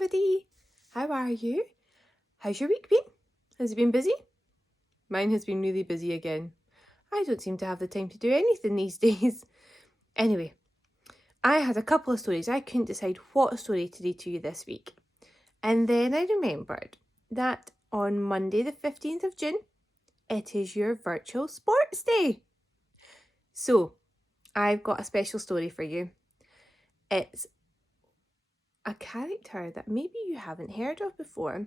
everybody! How are you? How's your week been? Has it been busy? Mine has been really busy again. I don't seem to have the time to do anything these days. Anyway, I had a couple of stories. I couldn't decide what story to read to you this week. And then I remembered that on Monday the 15th of June, it is your virtual sports day. So, I've got a special story for you. It's a character that maybe you haven't heard of before,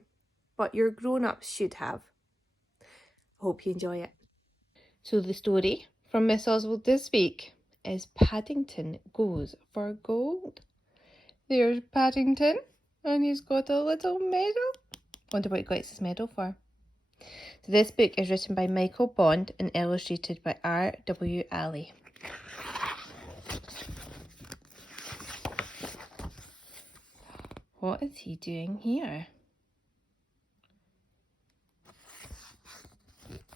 but your grown-ups should have. Hope you enjoy it. So the story from Miss Oswald this week is Paddington Goes for Gold. There's Paddington, and he's got a little medal. Wonder what he got his medal for. So this book is written by Michael Bond and illustrated by R.W. Alley. What is he doing here?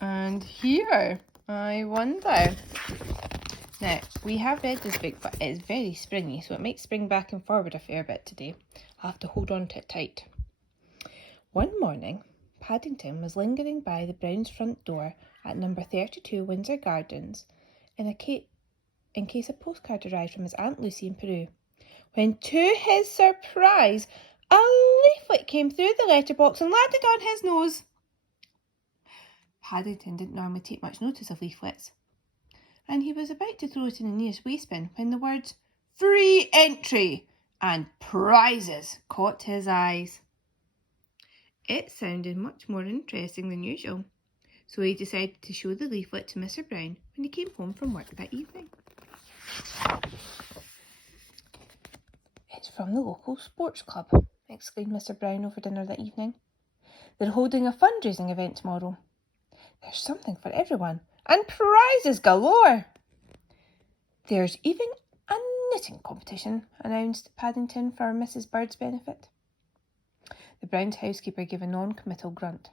And here, I wonder. Now, we have read this book, but it is very springy, so it might spring back and forward a fair bit today. I'll have to hold on to it tight. One morning, Paddington was lingering by the Browns' front door at number 32 Windsor Gardens in case a postcard arrived from his Aunt Lucy in Peru, when to his surprise, a leaflet came through the letterbox and landed on his nose. Paddington didn't normally take much notice of leaflets, and he was about to throw it in the nearest waste-bin when the words "free entry" and "prizes" caught his eyes. It sounded much more interesting than usual, so he decided to show the leaflet to Mr. Brown when he came home from work that evening. "It's from the local sports club," exclaimed Mr. Brown over dinner that evening. "They're holding a fundraising event tomorrow. There's something for everyone, and prizes galore." "There's even a knitting competition," announced Paddington for Mrs. Bird's benefit. The Brown's housekeeper gave a non-committal grunt.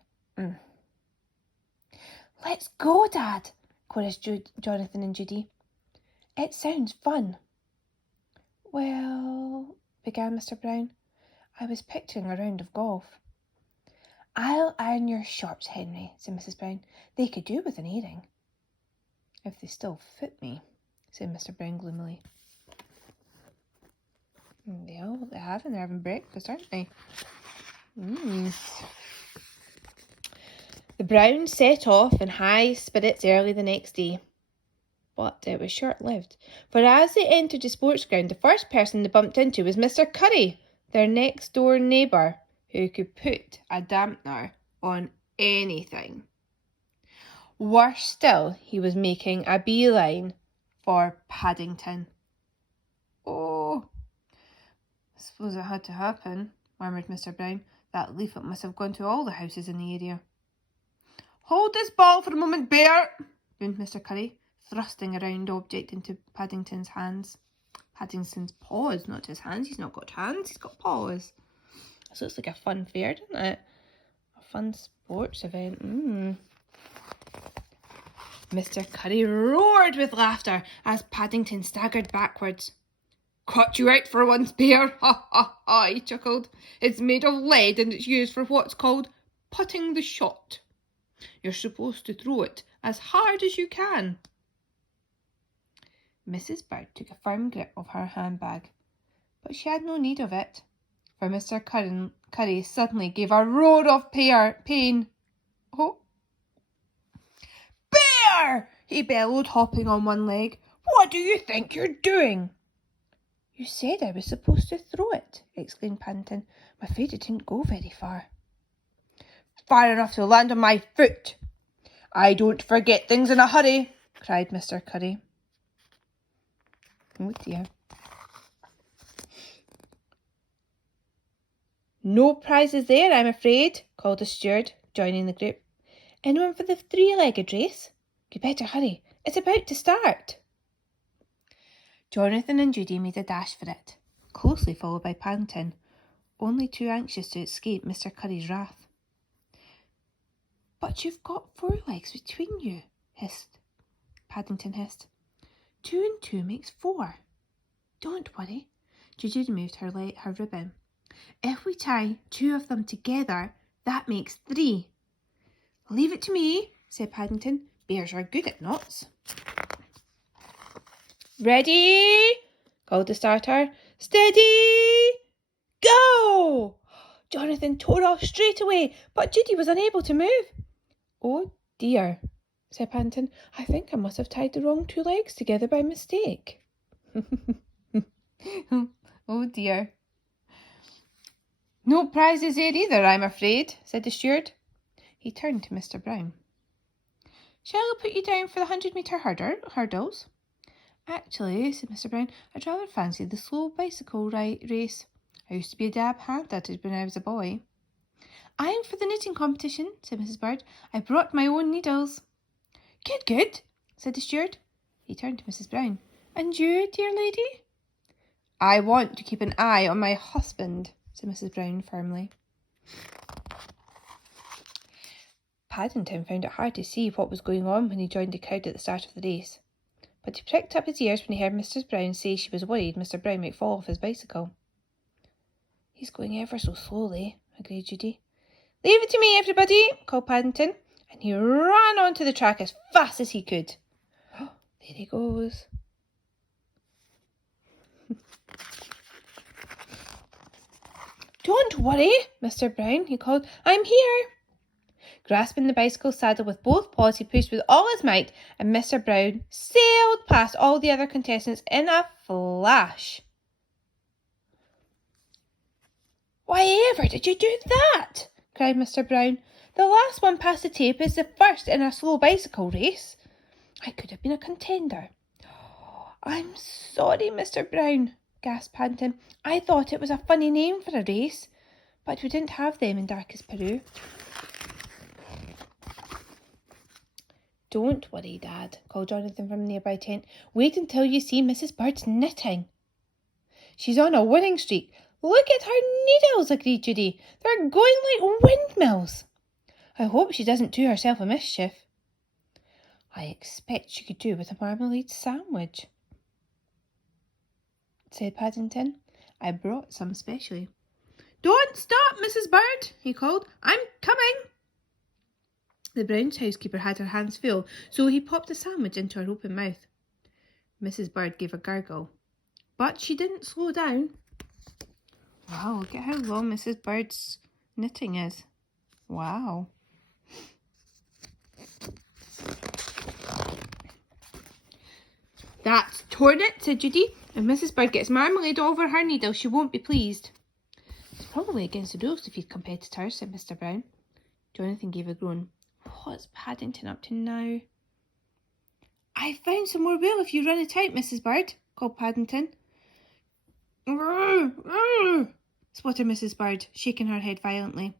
"Let's go, Dad," chorused Jonathan and Judy. "It sounds fun." "Well," began Mr. Brown, "I was picturing a round of golf." "I'll iron your shorts, Henry," said Mrs. Brown. "They could do with an airing." "If they still fit me," said Mr. Brown gloomily. "Well, what they have, and they're having breakfast, aren't they?" The Browns set off in high spirits early the next day. But it was short-lived, for as they entered the sports ground, the first person they bumped into was Mr. Curry, their next-door neighbour, who could put a dampener on anything. Worse still, he was making a beeline for Paddington. "Oh, I suppose it had to happen," murmured Mr. Brown. "That leaflet must have gone to all the houses in the area." "Hold this ball for a moment, Bear," boomed Mr. Curry, thrusting a round object into Paddington's hands. Paddington's paws, not his hands. He's not got hands, he's got paws. This looks like a fun fair, doesn't it? A fun sports event. Mr. Curry roared with laughter as Paddington staggered backwards. "Caught you out for once, Bear. Ha, ha, ha," he chuckled. "It's made of lead and it's used for what's called putting the shot. You're supposed to throw it as hard as you can." Mrs. Bird took a firm grip of her handbag, but she had no need of it, for Mr. Curry suddenly gave a roar of pain. "Oh! Bear!" he bellowed, hopping on one leg. "What do you think you're doing?" "You said I was supposed to throw it," exclaimed Paddington. "I'm afraid it didn't go very far." "Far enough to land on my foot. I don't forget things in a hurry," cried Mr. Curry. "Oh dear." "No prizes there, I'm afraid," called the steward, joining the group. "Anyone for the three-legged race? You better hurry. It's about to start." Jonathan and Judy made a dash for it, closely followed by Paddington, only too anxious to escape Mr. Curry's wrath. "But you've got 4 legs between you," Paddington hissed. 2 and 2 makes 4. "Don't worry." Judy removed her ribbon. If we tie 2 of them together, that makes 3. Leave it to me, said Paddington. Bears are good at knots. Ready? Called the starter. Steady! Go! Jonathan tore off straight away, but Judy was unable to move. Oh dear, said Paddington. I think I must have tied the wrong 2 legs together by mistake. Oh dear. No prizes here either, I'm afraid, said the steward. He turned to Mr. Brown. Shall I put you down for the 100-metre hurdles? Actually, said Mr. Brown, I'd rather fancy the slow bicycle race. I used to be a dab hand at it when I was a boy. I'm for the knitting competition, said Mrs. Bird. I brought my own needles. Good, said the steward. He turned to Mrs. Brown. And you, dear lady? I want to keep an eye on my husband, said Mrs. Brown firmly. Paddington found it hard to see what was going on when he joined the crowd at the start of the race. But he pricked up his ears when he heard Mrs. Brown say she was worried Mr. Brown might fall off his bicycle. He's going ever so slowly, agreed Judy. Leave it to me, everybody, called Paddington, and he ran onto the track as fast as he could. Oh, there he goes. Don't worry, Mr. Brown, he called. I'm here. Grasping the bicycle saddle with both paws, he pushed with all his might, and Mr. Brown sailed past all the other contestants in a flash. Why ever did you do that? Cried Mr. Brown. The last one past the tape is the first in a slow bicycle race. I could have been a contender. I'm sorry, Mr. Brown, gasped Paddington. I thought it was a funny name for a race, but we didn't have them in Darkest Peru. Don't worry, Dad, called Jonathan from a nearby tent. Wait until you see Mrs. Bird's knitting. She's on a winning streak. Look at her needles, agreed Judy. They're going like windmills. I hope she doesn't do herself a mischief. I expect she could do with a marmalade sandwich, said Paddington. I brought some specially. Don't stop, Mrs. Bird, he called. I'm coming. The Brown's housekeeper had her hands full, so he popped a sandwich into her open mouth. Mrs. Bird gave a gurgle, but she didn't slow down. Wow, look at how long Mrs. Bird's knitting is. Wow. That's torn it, said Judy. If Mrs. Bird gets marmalade all over her needle, she won't be pleased. It's probably against the rules to feed competitors, said Mr. Brown. Jonathan gave a groan. What's Paddington up to now? I found some more wool if you run it out, Mrs. Bird, called Paddington. Sputtered Mrs. Bird, shaking her head violently.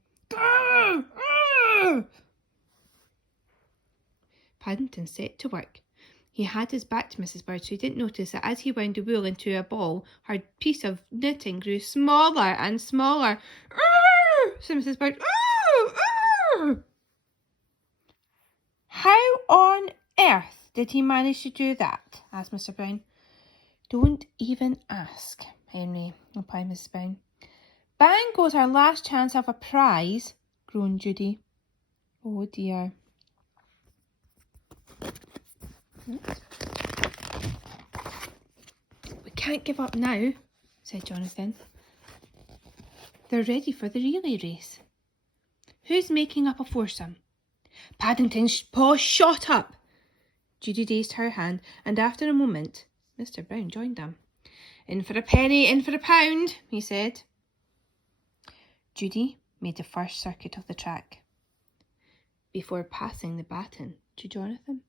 Paddington set to work. He had his back to Mrs. Bird, so he didn't notice that as he wound the wool into a ball, her piece of knitting grew smaller and smaller. Said Mrs. Bird. How on earth did he manage to do that? Asked Mr. Brown. Don't even ask, Henry, replied Mrs. Brown. Bang goes our last chance of a prize, groaned Judy. Oh dear. We can't give up now, said Jonathan. They're ready for the relay race. Who's making up a foursome? Paddington's paw shot up. Judy raised her hand, and after a moment, Mr. Brown joined them. In for a penny, in for a pound, he said. Judy made the first circuit of the track before passing the baton to Jonathan,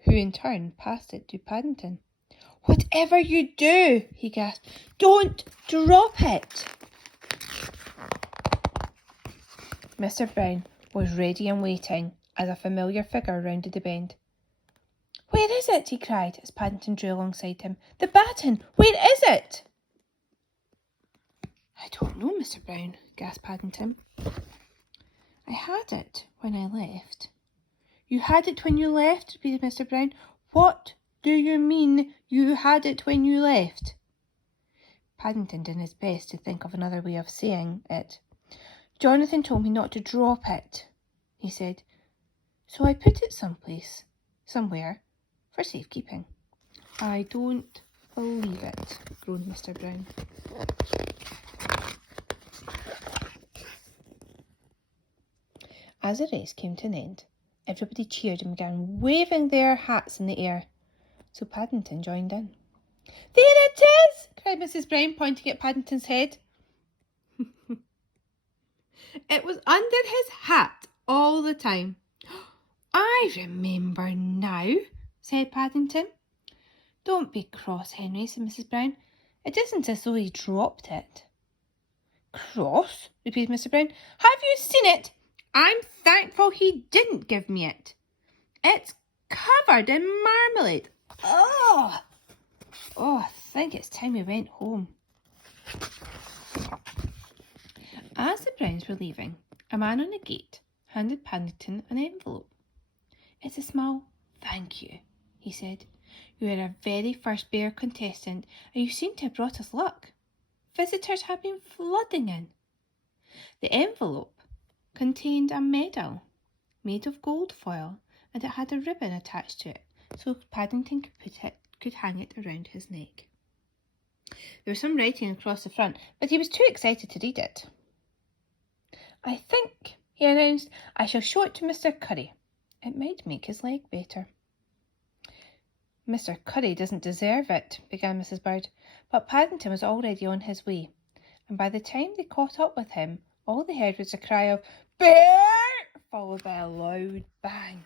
who in turn passed it to Paddington. Whatever you do, he gasped, don't drop it. Mr. Brown was ready and waiting as a familiar figure rounded the bend. Where is it? He cried as Paddington drew alongside him. The baton! Where is it? I don't know, Mr. Brown, gasped Paddington. I had it when I left. You had it when you left? Repeated Mr. Brown. What do you mean you had it when you left? Paddington did his best to think of another way of saying it. "Jonathan told me not to drop it," he said, "so I put it somewhere, for safekeeping." "I don't believe it," groaned Mr. Brown. As the race came to an end, everybody cheered and began waving their hats in the air, so Paddington joined in. "There it is!" cried Mrs. Brown, pointing at Paddington's head. It was under his hat all the time. "I remember now," said Paddington. "Don't be cross, Henry," said Mrs. Brown. "It isn't as though he dropped it." "Cross?" repeated Mr. Brown. "Have you seen it? I'm thankful he didn't give me it. It's covered in marmalade. Oh, I think it's time we went home." As the Browns were leaving, a man on the gate handed Paddington an envelope. "It's a small thank you," he said. "You are our very first bear contestant, and you seem to have brought us luck. Visitors have been flooding in." The envelope contained a medal made of gold foil, and it had a ribbon attached to it, so Paddington could hang it around his neck. There was some writing across the front, but he was too excited to read it. "I think," he announced, "I shall show it to Mr. Curry. It might make his leg better." "Mr. Curry doesn't deserve it," began Mrs. Bird, but Paddington was already on his way, and by the time they caught up with him, all they heard was a cry of "Bear!" followed by a loud bang.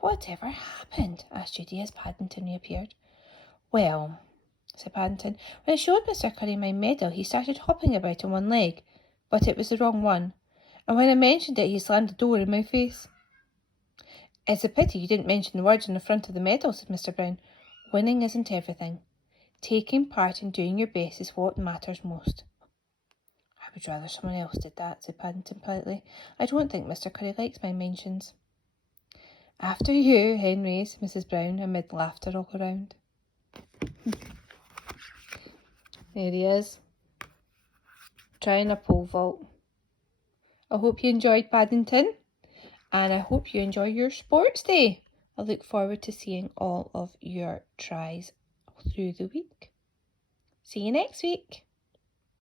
"Whatever happened?" asked Judy as Paddington reappeared. "Well," said Paddington, "when I showed Mr. Curry my medal, he started hopping about on one leg, but it was the wrong one, and when I mentioned it, he slammed the door in my face." "It's a pity you didn't mention the words on the front of the medal," said Mr. Brown. "Winning isn't everything. Taking part and doing your best is what matters most." "I would rather someone else did that," said Paddington politely. "I don't think Mr. Curry likes my mentions." "After you, Henry," said Mrs. Brown, amid laughter all around. There he is, trying a pole vault. I hope you enjoyed Paddington, and I hope you enjoy your sports day. I look forward to seeing all of your tries through the week. See you next week.